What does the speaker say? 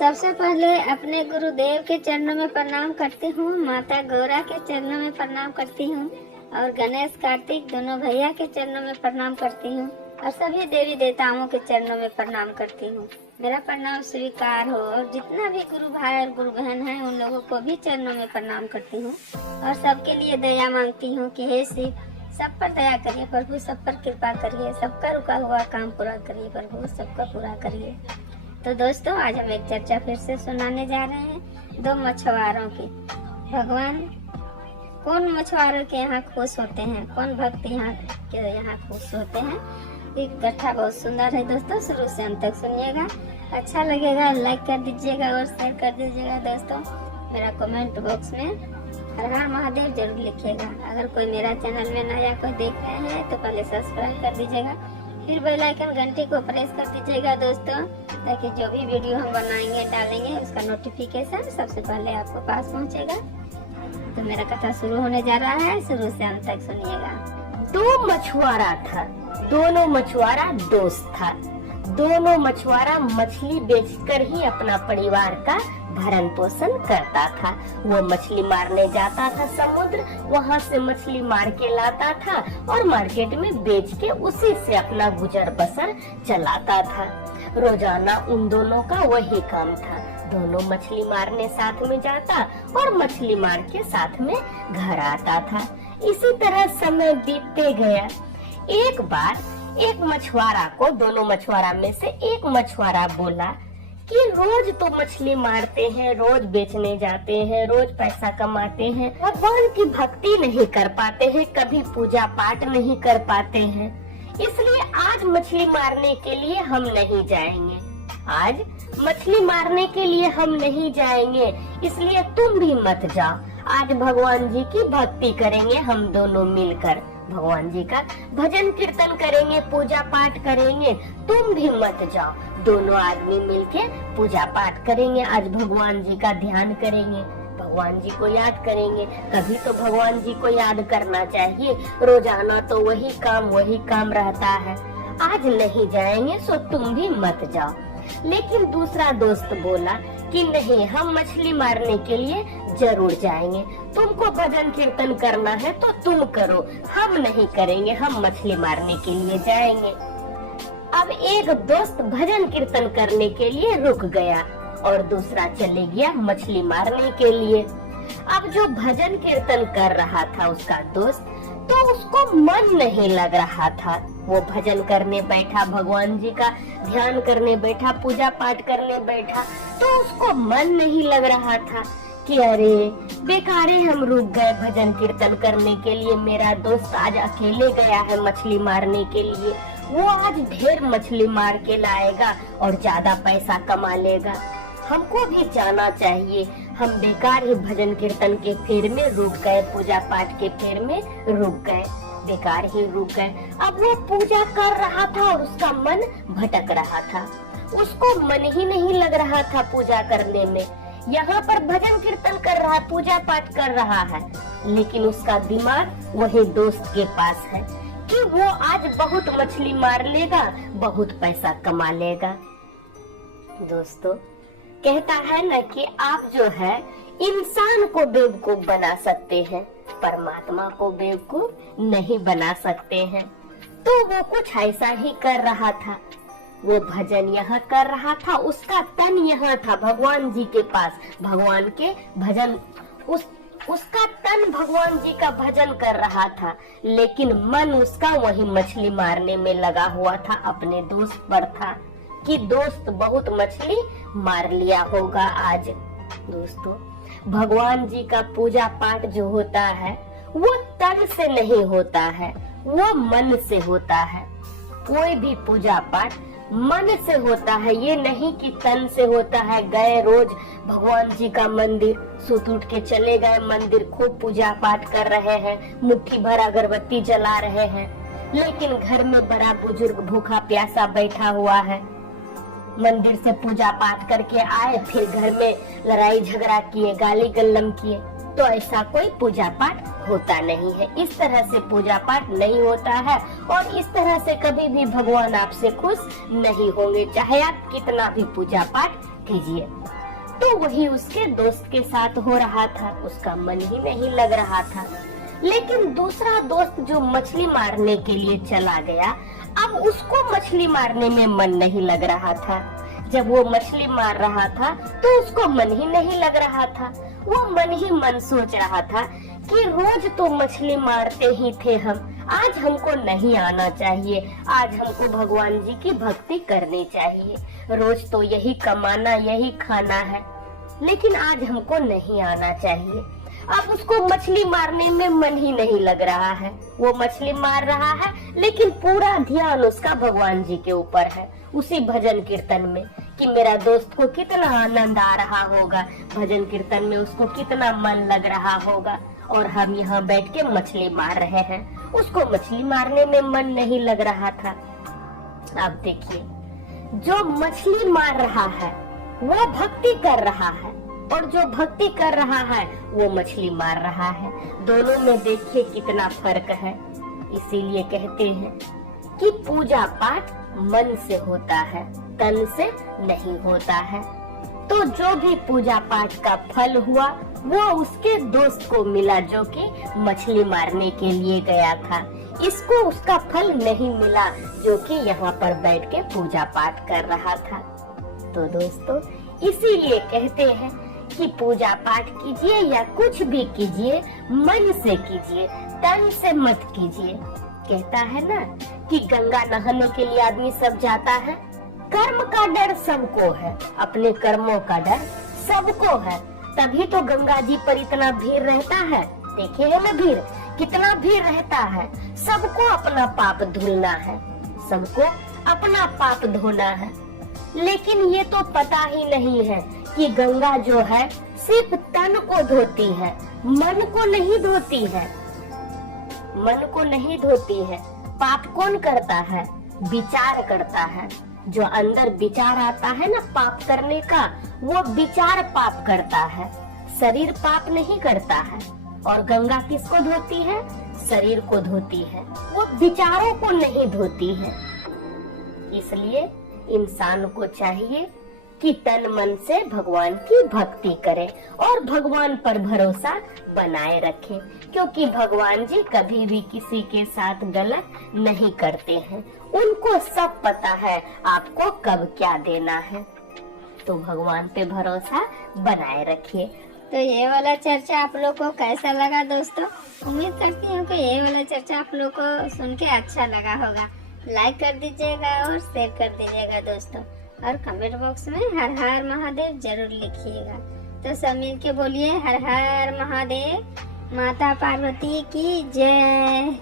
सबसे पहले अपने गुरुदेव के चरणों में प्रणाम करती हूँ, माता गौरा के चरणों में प्रणाम करती हूँ और गणेश कार्तिक दोनों भैया के चरणों में प्रणाम करती हूँ और सभी देवी देवताओं के चरणों में प्रणाम करती हूँ। मेरा प्रणाम स्वीकार हो और जितना भी गुरु भाई और गुरु बहन है उन लोगों को भी चरणों में प्रणाम करती हूँ और सबके लिए दया मांगती हूँ कि हे शिव, सब पर दया करिए प्रभु, सब पर कृपा करिए, सबका रुका हुआ काम पूरा करिए प्रभु, सबका पूरा करिए। तो दोस्तों, आज हम एक चर्चा फिर से सुनाने जा रहे हैं दो मछुआरों की। भगवान कौन मछुआरों के यहाँ खुश होते हैं, कौन भक्त यहाँ खुश होते हैं। एक कथा बहुत सुंदर है दोस्तों, शुरू से अंत तक सुनिएगा। अच्छा लगेगा लाइक कर दीजिएगा और शेयर कर दीजिएगा। दोस्तों, मेरा कमेंट बॉक्स में हर हर महादेव जरूर लिखिएगा। अगर कोई मेरा चैनल में नया कोई देख रहे हैं तो पहले सब्सक्राइब कर दीजिएगा, फिर बेल आइकन घंटी को प्रेस कर दीजिएगा दोस्तों, ताकि जो भी वीडियो हम बनाएंगे डालेंगे उसका नोटिफिकेशन सबसे पहले आपको पास पहुंचेगा। तो मेरा कथा शुरू होने जा रहा है, शुरू से अंत तक सुनिएगा। दो मछुआरा था, दोनों मछुआरा दोस्त था। दोनों मछुआरा मछली बेचकर ही अपना परिवार का भरण पोषण करता था। वो मछली मारने जाता था समुद्र, वहाँ से मछली मार के लाता था और मार्केट में बेच के उसी से अपना गुजर बसर चलाता था। रोजाना उन दोनों का वही काम था। दोनों मछली मारने साथ में जाता और मछली मार के साथ में घर आता था। इसी तरह समय बीतते गया। एक बार एक मछुआरा को, दोनों मछुआरा में से एक मछुआरा बोला कि रोज तो मछली मारते हैं, रोज बेचने जाते हैं, रोज पैसा कमाते हैं, भगवान की भक्ति नहीं कर पाते हैं, कभी पूजा पाठ नहीं कर पाते हैं, इसलिए आज मछली मारने के लिए हम नहीं जाएंगे। आज मछली मारने के लिए हम नहीं जाएंगे, इसलिए तुम भी मत जाओ। आज भगवान जी की भक्ति करेंगे हम दोनों मिलकर, भगवान जी का भजन कीर्तन करेंगे, पूजा पाठ करेंगे, तुम भी मत जाओ। दोनों आदमी मिलके पूजा पाठ करेंगे, आज भगवान जी का ध्यान करेंगे, भगवान जी को याद करेंगे। कभी तो भगवान जी को याद करना चाहिए, रोजाना तो वही काम रहता है। आज नहीं जाएंगे सो तुम भी मत जाओ। लेकिन दूसरा दोस्त बोला कि नहीं, हम मछली मारने के लिए जरूर जाएंगे। तुमको भजन कीर्तन करना है तो तुम करो, हम नहीं करेंगे, हम मछली मारने के लिए जाएंगे। अब एक दोस्त भजन कीर्तन करने के लिए रुक गया और दूसरा चले गया मछली मारने के लिए। अब जो भजन कीर्तन कर रहा था उसका दोस्त, तो उसको मन नहीं लग रहा था। वो भजन करने बैठा, भगवान जी का ध्यान करने बैठा, पूजा पाठ करने बैठा, तो उसको मन नहीं लग रहा था कि अरे बेकारे हम रुक गए भजन कीर्तन करने के लिए। मेरा दोस्त आज अकेले गया है मछली मारने के लिए, वो आज ढेर मछली मार के लाएगा और ज्यादा पैसा कमा लेगा। हमको भी जाना चाहिए, हम बेकार ही भजन कीर्तन के फेर में रुक गए, पूजा पाठ के फेर में रुक गए, बेकार ही रुक गए। अब वो पूजा कर रहा था और उसका मन भटक रहा था, उसको मन ही नहीं लग रहा था पूजा करने में। यहाँ पर भजन कीर्तन कर रहा है, पूजा पाठ कर रहा है, लेकिन उसका दिमाग वही दोस्त के पास है कि वो आज बहुत मछली मार लेगा, बहुत पैसा कमा लेगा। दोस्तों, कहता है न कि आप जो है इंसान को बेवकूफ बना सकते हैं, परमात्मा को बेवकूफ नहीं बना सकते हैं। तो वो कुछ ऐसा ही कर रहा था। वो भजन यहाँ कर रहा था, उसका तन यहाँ था भगवान जी के पास, भगवान के भजन, उसका तन भगवान जी का भजन कर रहा था, लेकिन मन उसका वही मछली मारने में लगा हुआ था, अपने दोस्त पर था कि दोस्त बहुत मछली मार लिया होगा आज। दोस्तों, भगवान जी का पूजा पाठ जो होता है वो तन से नहीं होता है, वो मन से होता है। कोई भी पूजा पाठ मन से होता है, ये नहीं कि तन से होता है। गए रोज भगवान जी का मंदिर, सुत उठ के चले गए मंदिर, खूब पूजा पाठ कर रहे हैं, मुट्ठी भर अगरबत्ती जला रहे हैं, लेकिन घर में बड़ा बुजुर्ग भूखा प्यासा बैठा हुआ है। मंदिर से पूजा पाठ करके आए, फिर घर में लड़ाई झगड़ा किए, गाली गल्लम किए, तो ऐसा कोई पूजा पाठ होता नहीं है। इस तरह से पूजा पाठ नहीं होता है और इस तरह से कभी भी भगवान आपसे खुश नहीं होंगे, चाहे आप कितना भी पूजा पाठ कीजिए। तो वही उसके दोस्त के साथ हो रहा था, उसका मन ही नहीं लग रहा था। लेकिन दूसरा दोस्त जो मछली मारने के लिए चला गया, अब उसको मछली मारने में मन नहीं लग रहा था। जब वो मछली मार रहा था तो उसको मन ही नहीं लग रहा था। वो मन ही मन सोच रहा था कि रोज तो मछली मारते ही थे हम, आज हमको नहीं आना चाहिए, आज हमको भगवान जी की भक्ति करनी चाहिए। रोज तो यही कमाना, यही खाना है, लेकिन आज हमको नहीं आना चाहिए। अब उसको मछली मारने में मन ही नहीं लग रहा है। वो मछली मार रहा है, लेकिन पूरा ध्यान उसका भगवान जी के ऊपर है, उसी भजन कीर्तन में, कि मेरा दोस्त को कितना आनंद आ रहा होगा, भजन कीर्तन में उसको कितना मन लग रहा होगा, और हम यहाँ बैठ के मछली मार रहे हैं। उसको मछली मारने में मन नहीं लग रहा था। अब देखिए, जो मछली मार रहा है वो भक्ति कर रहा है, और जो भक्ति कर रहा है वो मछली मार रहा है। दोनों में देखिए कितना फर्क है। इसीलिए कहते हैं कि पूजा पाठ मन से होता है, तन से नहीं होता है। तो जो भी पूजा पाठ का फल हुआ वो उसके दोस्त को मिला, जो कि मछली मारने के लिए गया था। इसको उसका फल नहीं मिला, जो कि यहाँ पर बैठ के पूजा पाठ कर रहा था। तो दोस्तों, इसीलिए कहते हैं कि पूजा पाठ कीजिए या कुछ भी कीजिए, मन से कीजिए, तन से मत कीजिए। कहता है ना कि गंगा नहाने के लिए आदमी सब जाता है। कर्म का डर सबको है, अपने कर्मों का डर सबको है, तभी तो गंगा जी पर इतना भीड़ रहता है। देखे है ना भीड़, कितना भीड़ रहता है। सबको अपना पाप धुलना है, सबको अपना पाप धोना है। लेकिन ये तो पता ही नहीं है कि गंगा जो है सिर्फ तन को धोती है, मन को नहीं धोती है, मन को नहीं धोती है। पाप कौन करता है? विचार करता है। जो अंदर विचार आता है ना पाप करने का, वो विचार पाप करता है, शरीर पाप नहीं करता है। और गंगा किसको धोती है? शरीर को धोती है, वो विचारों को नहीं धोती है। इसलिए इंसान को चाहिए कि तन मन से भगवान की भक्ति करे और भगवान पर भरोसा बनाए रखे, क्योंकि भगवान जी कभी भी किसी के साथ गलत नहीं करते हैं। उनको सब पता है आपको कब क्या देना है। तो भगवान पे भरोसा बनाए रखिए। तो ये वाला चर्चा आप लोग को कैसा लगा दोस्तों? उम्मीद करती हूँ कि ये वाला चर्चा आप लोग को सुन के अच्छा लगा होगा। लाइक कर दीजिएगा और शेयर कर दीजिएगा दोस्तों, और कमेंट बॉक्स में हर हर महादेव जरूर लिखिएगा। तो सब मिल के बोलिए हर हर महादेव, माता पार्वती की जय।